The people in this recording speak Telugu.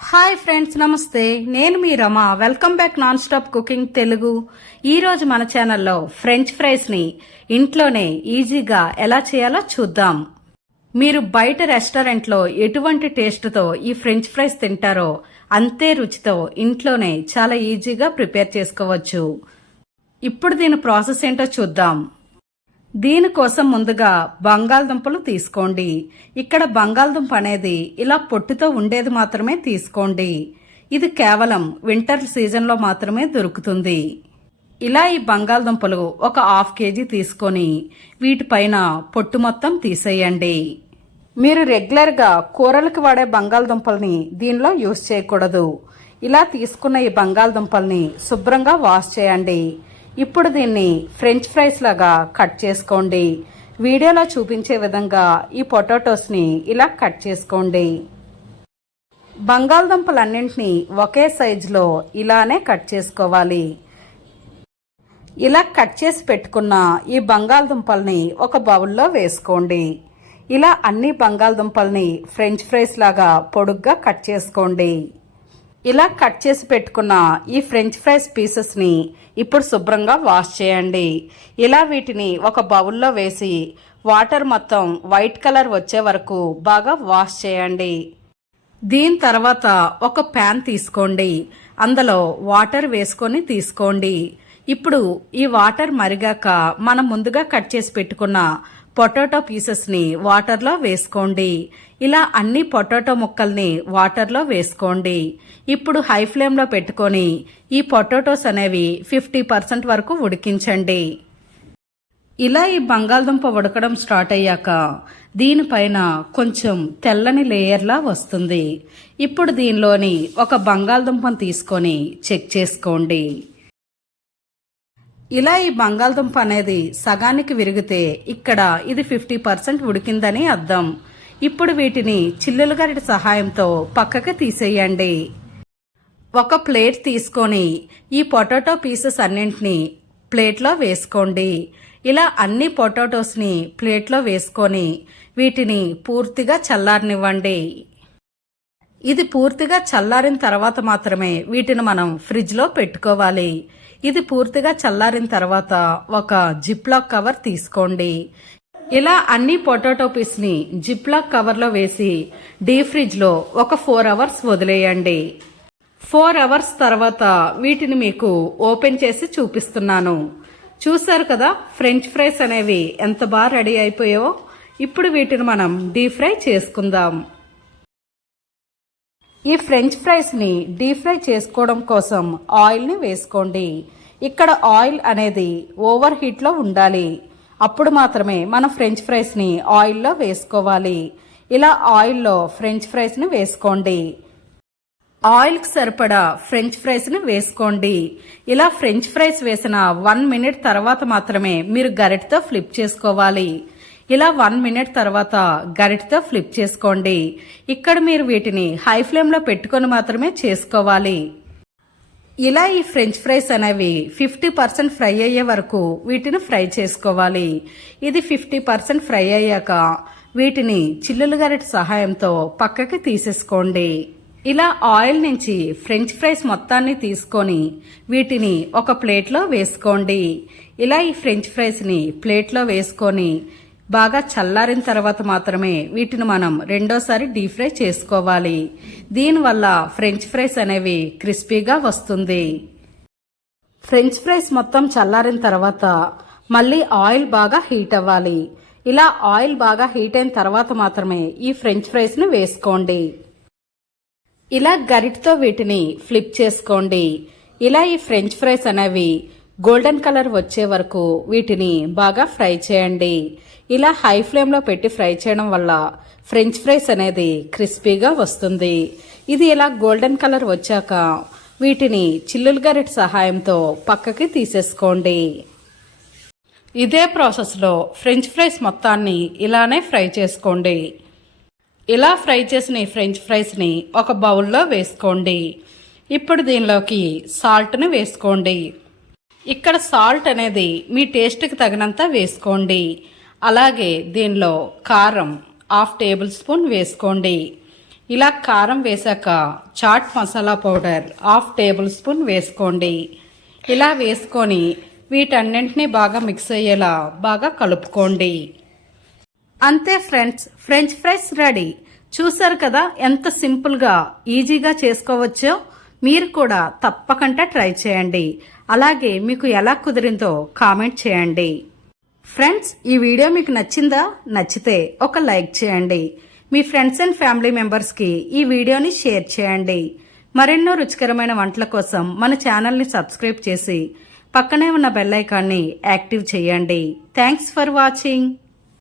హాయ్ ఫ్రెండ్స్, నమస్తే. నేను మీ Rama. Welcome back non stop cooking Telugu. ఈరోజు మన ఛానల్లో ఫ్రెంచ్ ఫ్రైస్ని ఇంట్లోనే ఈజీగా ఎలా చేయాలో చూద్దాం. మీరు బయట రెస్టారెంట్లో ఎటువంటి టేస్ట్తో ఈ ఫ్రెంచ్ ఫ్రైస్ తింటారో అంతే రుచితో ఇంట్లోనే చాలా ఈజీగా ప్రిపేర్ చేసుకోవచ్చు. ఇప్పుడు దీని ప్రాసెస్ ఏంటో చూద్దాం. దీనికోసం ముందుగా బంగాళదుంపలు తీసుకోండి. ఇక్కడ బంగాళదుంప అనేది ఇలా పొట్టుతో ఉండేది మాత్రమే తీసుకోండి. ఇది కేవలం వింటర్ సీజన్లో మాత్రమే దొరుకుతుంది. ఇలా ఈ బంగాళదుంపలు ఒక 1/2 కేజీ తీసుకొని వీటిపైన పొట్టు మొత్తం తీసేయండి. మీరు రెగ్యులర్గా కూరలకు వాడే బంగాళదుంపల్ని దీనిలో యూజ్ చేయకూడదు. ఇలా తీసుకున్న ఈ బంగాళదుంపల్ని శుభ్రంగా వాష్ చేయండి. ఇప్పుడు దీన్ని ఫ్రెంచ్ ఫ్రైస్ లాగా కట్ చేసుకోండి. వీడియోలో చూపించే విధంగా ఈ పొటాటోస్ని ఇలా కట్ చేసుకోండి. బంగాళదుంపలన్నింటినీ ఒకే సైజులో ఇలానే కట్ చేసుకోవాలి. ఇలా కట్ చేసి పెట్టుకున్న ఈ బంగాళదుంపల్ని ఒక బౌల్లో వేసుకోండి. ఇలా అన్ని బంగాళదుంపల్ని ఫ్రెంచ్ ఫ్రైస్ లాగా పొడుగ్గా కట్ చేసుకోండి. ఇలా కట్ చేసి పెట్టుకున్న ఈ ఫ్రెంచ్ ఫ్రైస్ పీసెస్ని ఇప్పుడు శుభ్రంగా వాష్ చేయండి. ఇలా వీటిని ఒక బౌల్లో వేసి వాటర్ మొత్తం వైట్ కలర్ వచ్చే వరకు బాగా వాష్ చేయండి. దీని తర్వాత ఒక ప్యాన్ తీసుకోండి. అందులో వాటర్ వేసుకొని తీసుకోండి. ఇప్పుడు ఈ వాటర్ మరిగాక మనం ముందుగా కట్ చేసి పెట్టుకున్న పొటాటో పీసెస్ని వాటర్లో వేసుకోండి. ఇలా అన్ని పొటాటో ముక్కల్ని వాటర్లో వేసుకోండి. ఇప్పుడు హై ఫ్లేమ్లో పెట్టుకొని ఈ పొటాటోస్ అనేవి 50% వరకు ఉడికించండి. ఇలా ఈ బంగాళదుంప ఉడకడం స్టార్ట్ అయ్యాక దీనిపైన కొంచెం తెల్లని లేయర్లా వస్తుంది. ఇప్పుడు దీనిలోని ఒక బంగాళదుంపను తీసుకొని చెక్ చేసుకోండి. ఇలా ఈ బంగాళదుంప అనేది సగానికి విరిగితే ఇక్కడ ఇది 50% ఉడికిందని అర్థం. ఇప్పుడు వీటిని చిల్లుల గరిటె సహాయంతో పక్కకి తీసేయండి. ఒక ప్లేట్ తీసుకొని ఈ పొటాటో పీసెస్ అన్నింటినీ ప్లేట్లో వేసుకోండి. ఇలా అన్ని పొటాటోస్ని ప్లేట్లో వేసుకొని వీటిని పూర్తిగా చల్లారనివ్వండి. ఇది పూర్తిగా చల్లారిన తర్వాత మాత్రమే వీటిని మనం ఫ్రిడ్జ్లో పెట్టుకోవాలి. ఇది పూర్తిగా చల్లారిన తర్వాత ఒక జిప్లాక్ కవర్ తీసుకోండి. ఇలా అన్ని పొటాటో పీస్ని జిప్లాక్ కవర్లో వేసి డీప్ ఫ్రిడ్జ్లో ఒక 4 అవర్స్ వదిలేయండి. 4 అవర్స్ తర్వాత వీటిని మీకు ఓపెన్ చేసి చూపిస్తున్నాను. చూసారు కదా ఫ్రెంచ్ ఫ్రైస్ అనేవి ఎంత బాగా రెడీ అయిపోయావో. ఇప్పుడు వీటిని మనం డీప్ ఫ్రై చేసుకుందాం. ఈ ఫ్రెంచ్ ఫ్రైస్ని డీప్ ఫ్రై చేసుకోవడం కోసం ఆయిల్ని వేసుకోండి. ఇక్కడ ఆయిల్ అనేది ఓవర్ హీట్లో ఉండాలి. అప్పుడు మాత్రమే మనం ఫ్రెంచ్ ఫ్రైస్ని ఆయిల్లో వేసుకోవాలి. ఇలా ఆయిల్లో ఫ్రెంచ్ ఫ్రైస్ని వేసుకోండి. ఆయిల్కి సరిపడా ఫ్రెంచ్ ఫ్రైస్ని వేసుకోండి. ఇలా ఫ్రెంచ్ ఫ్రైస్ వేసిన 1 మినిట్ తర్వాత మాత్రమే మీరు గరిటెతో ఫ్లిప్ చేసుకోవాలి. ఇలా 1 మినిట్ తర్వాత గరిటెతో ఫ్లిప్ చేసుకోండి. ఇక్కడ మీరు వీటిని హై ఫ్లేమ్లో పెట్టుకొని మాత్రమే చేసుకోవాలి. ఇలా ఈ ఫ్రెంచ్ ఫ్రైస్ అనేవి 50% ఫ్రై అయ్యే వరకు వీటిని ఫ్రై చేసుకోవాలి. ఇది 50% ఫ్రై అయ్యాక వీటిని చిల్లుల గరిటె సహాయంతో పక్కకి తీసేసుకోండి. ఇలా ఆయిల్ నుంచి ఫ్రెంచ్ ఫ్రైస్ మొత్తాన్ని తీసుకొని వీటిని ఒక ప్లేట్లో వేసుకోండి. ఇలా ఈ ఫ్రెంచ్ ఫ్రైస్ని ప్లేట్లో వేసుకొని బాగా చల్లారిన తర్వాత మాత్రమే వీటిని మనం రెండోసారి డీప్ ఫ్రై చేసుకోవాలి. దీనివల్ల ఫ్రెంచ్ ఫ్రైస్ అనేవి క్రిస్పీగా వస్తుంది. ఫ్రెంచ్ ఫ్రైస్ మొత్తం చల్లారిన తర్వాత మళ్ళీ ఆయిల్ బాగా హీట్ అవ్వాలి. ఇలా ఆయిల్ బాగా హీట్ అయిన తర్వాత మాత్రమే ఈ ఫ్రెంచ్ ఫ్రైస్ని వేసుకోండి. ఇలా గరిటెతో వీటిని ఫ్లిప్ చేసుకోండి. ఇలా ఈ ఫ్రెంచ్ ఫ్రైస్ అనేవి గోల్డెన్ కలర్ వచ్చే వరకు వీటిని బాగా ఫ్రై చేయండి. ఇలా హై ఫ్లేమ్లో పెట్టి ఫ్రై చేయడం వల్ల ఫ్రెంచ్ ఫ్రైస్ అనేది క్రిస్పీగా వస్తుంది. ఇది ఇలా గోల్డెన్ కలర్ వచ్చాక వీటిని చిల్లుల గరిటె సహాయంతో పక్కకి తీసేసుకోండి. ఇదే ప్రాసెస్లో ఫ్రెంచ్ ఫ్రైస్ మొత్తాన్ని ఇలానే ఫ్రై చేసుకోండి. ఇలా ఫ్రై చేసిన ఈ ఫ్రెంచ్ ఫ్రైస్ని ఒక బౌల్లో వేసుకోండి. ఇప్పుడు దీనిలోకి సాల్ట్ని వేసుకోండి. ఇక్కడ సాల్ట్ అనేది మీ టేస్ట్కి తగినంత వేసుకోండి. అలాగే దీనిలో కారం 1/2 టేబుల్ స్పూన్ వేసుకోండి. ఇలా కారం వేశాక chaat masala powder 1/2 tablespoon వేసుకోండి. ఇలా వేసుకొని వీటన్నింటినీ బాగా మిక్స్ అయ్యేలా బాగా కలుపుకోండి. అంతే ఫ్రెండ్స్, ఫ్రెంచ్ ఫ్రైస్ రెడీ. చూసారు కదా ఎంత సింపుల్గా ఈజీగా చేసుకోవచ్చో. మీరు కూడా తప్పకుండా ట్రై చేయండి. అలాగే మీకు ఎలా కుదిరిందో కామెంట్ చేయండి. ఫ్రెండ్స్, ఈ వీడియో మీకు నచ్చిందా? నచ్చితే ఒక లైక్ చేయండి. మీ ఫ్రెండ్స్ అండ్ ఫ్యామిలీ మెంబర్స్కి ఈ వీడియోని షేర్ చేయండి. మరెన్నో రుచికరమైన వంటల కోసం మన ఛానల్ని సబ్స్క్రైబ్ చేసి పక్కనే ఉన్న బెల్ ఐకాన్ని యాక్టివ్ చేయండి. Thanks for watching.